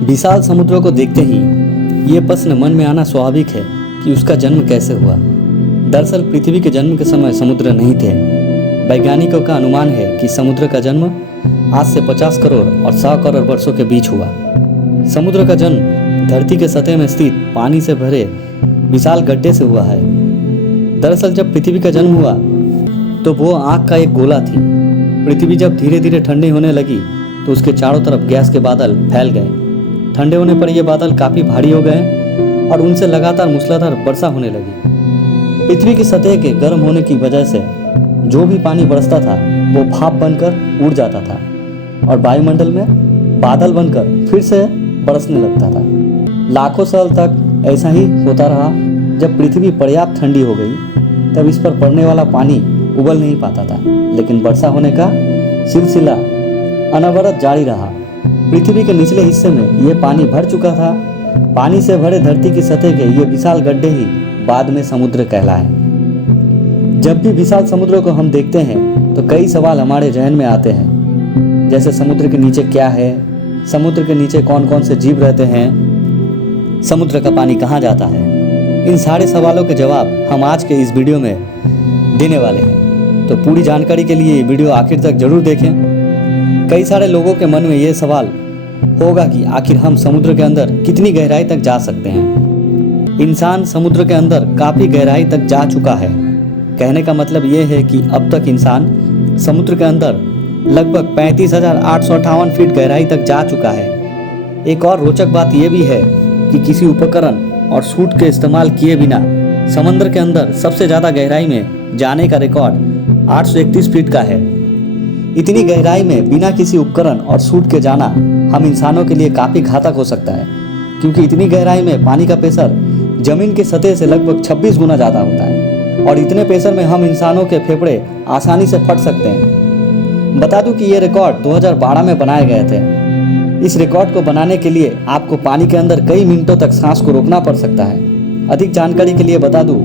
विशाल समुद्र को देखते ही ये प्रश्न मन में आना स्वाभाविक है कि उसका जन्म कैसे हुआ। दरअसल पृथ्वी के जन्म के समय समुद्र नहीं थे। वैज्ञानिकों का अनुमान है कि समुद्र का जन्म आज से 50 करोड़ और 100 करोड़ वर्षों के बीच हुआ। समुद्र का जन्म धरती के सतह में स्थित पानी से भरे विशाल गड्ढे से हुआ है। दरअसल जब पृथ्वी का जन्म हुआ तो वो आग का एक गोला थी। पृथ्वी जब धीरे धीरे ठंडी होने लगी तो उसके चारों तरफ गैस के बादल फैल गए। ठंडे होने पर ये बादल काफ़ी भारी हो गए और उनसे लगातार मूसलाधार वर्षा होने लगी। पृथ्वी की सतह के गर्म होने की वजह से जो भी पानी बरसता था वो भाप बनकर उड़ जाता था और वायुमंडल में बादल बनकर फिर से बरसने लगता था। लाखों साल तक ऐसा ही होता रहा। जब पृथ्वी पर्याप्त ठंडी हो गई तब इस पर पड़ने वाला पानी उबल नहीं पाता था, लेकिन वर्षा होने का सिलसिला अनवरत जारी रहा। पृथ्वी के निचले हिस्से में ये पानी भर चुका था। पानी से भरे धरती की सतह के ये विशाल गड्ढे ही बाद में समुद्र कहलाए। जब भी विशाल समुद्र को हम देखते हैं तो कई सवाल हमारे जहन में आते हैं, जैसे समुद्र के नीचे क्या है, समुद्र के नीचे कौन कौन से जीव रहते हैं, समुद्र का पानी कहाँ जाता है। इन सारे सवालों के जवाब हम आज के इस वीडियो में देने वाले हैं, तो पूरी जानकारी के लिए ये वीडियो आखिर तक जरूर देखें। कई सारे लोगों के मन में ये सवाल होगा कि आखिर हम समुद्र के अंदर कितनी गहराई तक जा सकते हैं। इंसान समुद्र के अंदर काफ़ी गहराई तक जा चुका है। कहने का मतलब ये है कि अब तक इंसान समुद्र के अंदर लगभग 35,858 फीट गहराई तक जा चुका है। एक और रोचक बात यह भी है कि किसी उपकरण और सूट के इस्तेमाल किए बिना समंदर के अंदर सबसे ज़्यादा गहराई में जाने का रिकॉर्ड 831 फीट का है। इतनी गहराई में बिना किसी उपकरण और सूट के जाना हम इंसानों के लिए काफ़ी घातक हो सकता है, क्योंकि इतनी गहराई में पानी का प्रेशर जमीन की सतह से लगभग 26 गुना ज़्यादा होता है और इतने प्रेशर में हम इंसानों के फेफड़े आसानी से फट सकते हैं। बता दूं कि ये रिकॉर्ड 2012 में बनाए गए थे। इस रिकॉर्ड को बनाने के लिए आपको पानी के अंदर कई मिनटों तक सांस को रोकना पड़ सकता है। अधिक जानकारी के लिए बता दूं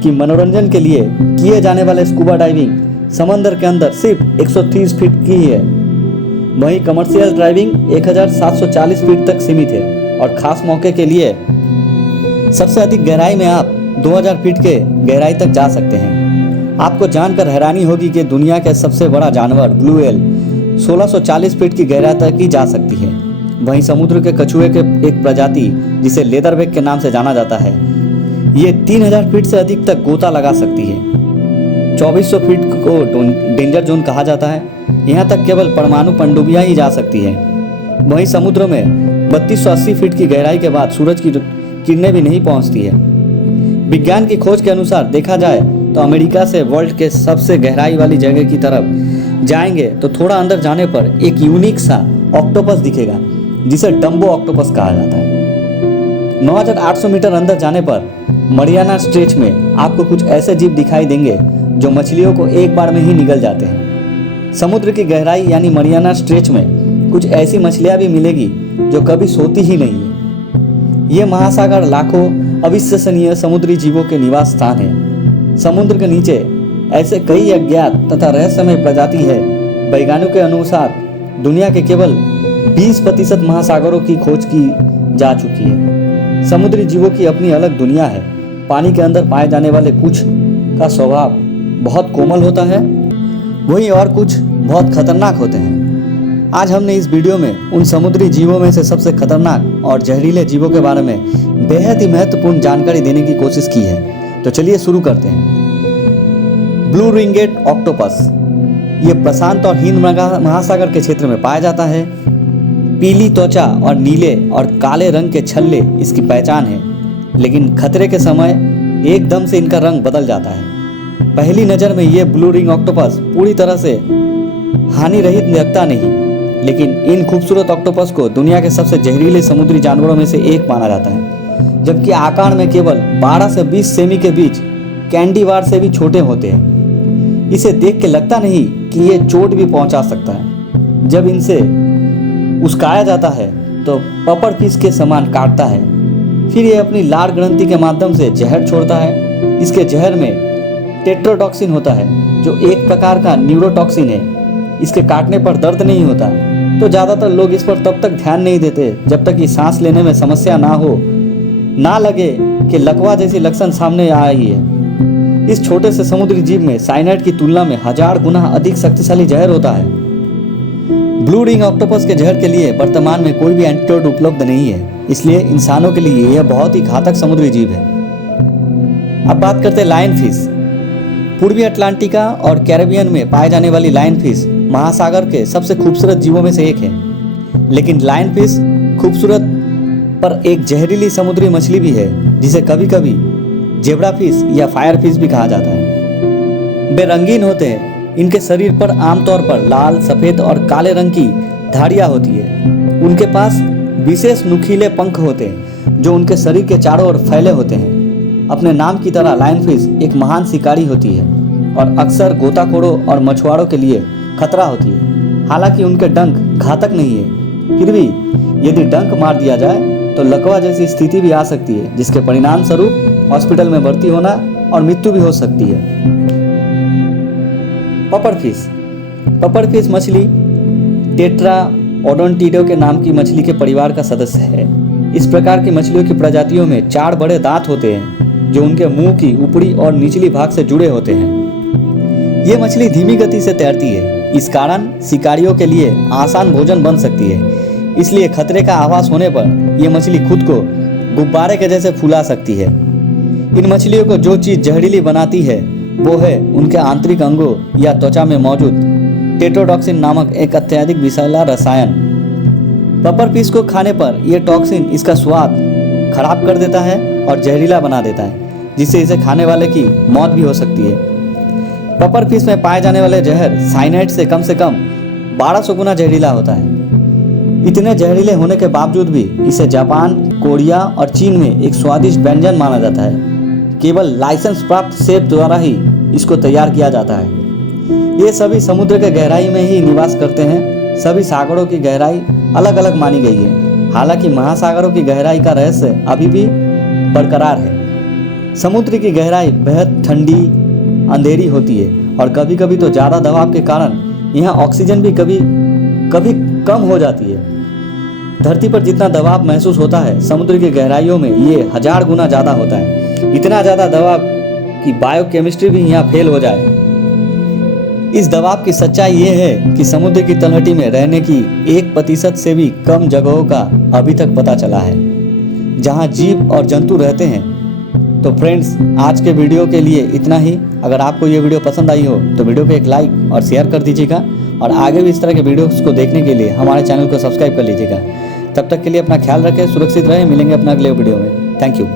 कि मनोरंजन के लिए किए जाने वाले स्कूबा डाइविंग समंदर के अंदर सिर्फ 130 फीट की ही है। वहीं कमर्शियल ड्राइविंग 1740 फीट तक सीमित है और खास मौके के लिए सबसे अधिक गहराई में आप 2000 फीट के गहराई तक जा सकते हैं। आपको जानकर हैरानी होगी कि दुनिया के सबसे बड़ा जानवर ब्लू व्हेल 1640 फीट की गहराई तक ही जा सकती है। वहीं समुद्र के कछुए के एक प्रजाति जिसे लेदरबैक के नाम से जाना जाता है, ये 3000 फीट से अधिक तक गोता लगा सकती है। 2400 फीट को डेंजर जोन कहा जाता है। यहाँ तक केवल परमाणु पनडुब्बियां ही जा सकती है। वहीं समुद्र में 3280 फीट की गहराई के बाद सूरज की किरणें भी नहीं पहुँचती है। विज्ञान की खोज के अनुसार देखा जाए तो अमेरिका से वर्ल्ड के सबसे गहराई वाली जगह की तरफ जाएंगे तो थोड़ा अंदर जाने पर एक यूनिक सा ऑक्टोपस दिखेगा, जिसे डम्बो ऑक्टोपस कहा जाता है। 9800 मीटर अंदर जाने पर मरियाना स्ट्रेच में आपको कुछ ऐसे जीव दिखाई देंगे जो मछलियों को एक बार में ही निगल जाते हैं। समुद्र की गहराई यानी मरियाना स्ट्रेच में कुछ ऐसी मछलियां भी मिलेगी जो कभी सोती ही नहीं है। ये महासागर लाखों अविश्वसनीय समुद्री जीवों के निवास स्थान है। समुद्र के नीचे ऐसे कई अज्ञात तथा रहस्यमय प्रजाति है। वैज्ञानिकों के अनुसार दुनिया के केवल 20% महासागरों की खोज की जा चुकी है। समुद्री जीवों की अपनी अलग दुनिया है। पानी के अंदर पाए जाने वाले कुछ का स्वभाव बहुत कोमल होता है, वहीं और कुछ बहुत खतरनाक होते हैं। आज हमने इस वीडियो में उन समुद्री जीवों में से सबसे खतरनाक और जहरीले जीवों के बारे में बेहद ही महत्वपूर्ण जानकारी देने की कोशिश की है। तो चलिए शुरू करते हैं। ब्लू रिंगेड ऑक्टोपस ये प्रशांत और हिंद महासागर के क्षेत्र में पाया जाता है। पीली त्वचा और नीले और काले रंग के छल्ले इसकी पहचान है, लेकिन खतरे के समय एकदम से इनका रंग बदल जाता है। पहली नज़र में ये ब्लू रिंग ऑक्टोपस पूरी तरह से हानि रहित लगता नहीं, लेकिन इन खूबसूरत ऑक्टोपस को दुनिया के सबसे जहरीले समुद्री जानवरों में से एक माना जाता है, जबकि आकार में केवल 12 से 20 सेमी के बीच कैंडी बार से भी छोटे होते हैं। इसे देख के लगता नहीं कि ये चोट भी पहुंचा सकता है। जब इनसे उस्काया जाता है तो पपड़ फिश के समान काटता है। फिर ये अपनी लार ग्रंथि के माध्यम से जहर छोड़ता है। इसके जहर में टेट्रोटॉक्सिन होता है, जो एक प्रकार का न्यूरोटॉक्सिन है। इसके काटने पर दर्द नहीं होता, तो ज़्यादातर लोग इस पर तब तक ध्यान नहीं देते जब तक कि सांस लेने में समस्या ना हो, ना लगे कि लकवा जैसी लक्षण सामने आ रही है। इस छोटे से समुद्री जीव में साइनाइड की तुलना में 1000 गुना अधिक शक्तिशाली जहर होता है। ब्लू रिंग ऑक्टोपस के जहर के लिए वर्तमान में कोई भी एंटीडोट उपलब्ध नहीं है, इसलिए इंसानों के लिए यह बहुत ही घातक समुद्री जीव है। अब बात करते हैं लायन फिश। पूर्वी अटलांटिका और कैरेबियन में पाए जाने वाली लायन फिश महासागर के सबसे खूबसूरत जीवों में से एक है। लेकिन लायन फिश खूबसूरत पर एक जहरीली समुद्री मछली भी है, जिसे कभी कभी जेब्रा फिश या फायर फिश भी कहा जाता है। वे रंगीन होते हैं। इनके शरीर पर आमतौर पर लाल, सफ़ेद और काले रंग की धारियाँ होती है। उनके पास विशेष नुकीले पंख होते हैं जो उनके शरीर के चारों ओर फैले होते हैं। अपने नाम की तरह लायन फिश एक महान शिकारी होती है और अक्सर गोताखोरों और मछुआरों के लिए खतरा होती है। हालांकि उनके डंक घातक नहीं है, फिर भी यदि डंक मार दिया जाए तो लकवा जैसी स्थिति भी आ सकती है, जिसके परिणाम स्वरूप हॉस्पिटल में भर्ती होना और मृत्यु भी हो सकती है। पपर फिश। पपर फिश मछली टेट्रा ओडोंटिडो के नाम की मछली के परिवार का सदस्य है। इस प्रकार की मछलियों की प्रजातियों में 4 बड़े दांत होते हैं जो उनके मुंह की ऊपरी और निचली भाग से जुड़े होते हैं। ये मछली धीमी गति से तैरती है, इस कारण शिकारियों के लिए आसान भोजन बन सकती है। इसलिए खतरे का आभास होने पर यह मछली खुद को गुब्बारे के जैसे फुला सकती है। इन मछलियों को जो चीज़ जहरीली बनाती है वो है उनके आंतरिक अंगों या त्वचा में मौजूद टेट्रोडॉक्सिन नामक एक अत्यधिक विषैला रसायन। पपर फिश को खाने पर यह टॉक्सिन इसका स्वाद खराब कर देता है और जहरीला बना देता है, जिससे इसे खाने वाले की मौत भी हो सकती है। पपर फिश में पाए जाने वाले जहर साइनाइड से कम 1200 गुना जहरीला होता है। इतने जहरीले होने के बावजूद भी इसे जापान, कोरिया और चीन में एक स्वादिष्ट व्यंजन माना जाता है। केवल लाइसेंस प्राप्त शेफ द्वारा ही इसको तैयार किया जाता है। ये सभी समुद्र के गहराई में ही निवास करते हैं। सभी सागरों की गहराई अलग अलग मानी गई है। हालांकि महासागरों की गहराई का रहस्य अभी भी बरकरार है। समुद्र की गहराई बेहद ठंडी, अंधेरी होती है और कभी कभी तो ज़्यादा दबाव के कारण यहाँ ऑक्सीजन भी कभी कभी कम हो जाती है। धरती पर जितना दबाव महसूस होता है, समुद्र की गहराइयों में ये 1000 गुना ज़्यादा होता है। इतना ज़्यादा दबाव कि बायोकेमिस्ट्री भी यहाँ फेल हो जाए। इस दबाव की सच्चाई ये है कि समुद्र की तलहटी में रहने की 1% से भी कम जगहों का अभी तक पता चला है जहाँ जीव और जंतु रहते हैं। तो फ्रेंड्स, आज के वीडियो के लिए इतना ही। अगर आपको ये वीडियो पसंद आई हो तो वीडियो को एक लाइक और शेयर कर दीजिएगा और आगे भी इस तरह के वीडियोस को देखने के लिए हमारे चैनल को सब्सक्राइब कर लीजिएगा। तब तक के लिए अपना ख्याल रखें, सुरक्षित रहें। मिलेंगे अपना अगले वीडियो में। Thank you.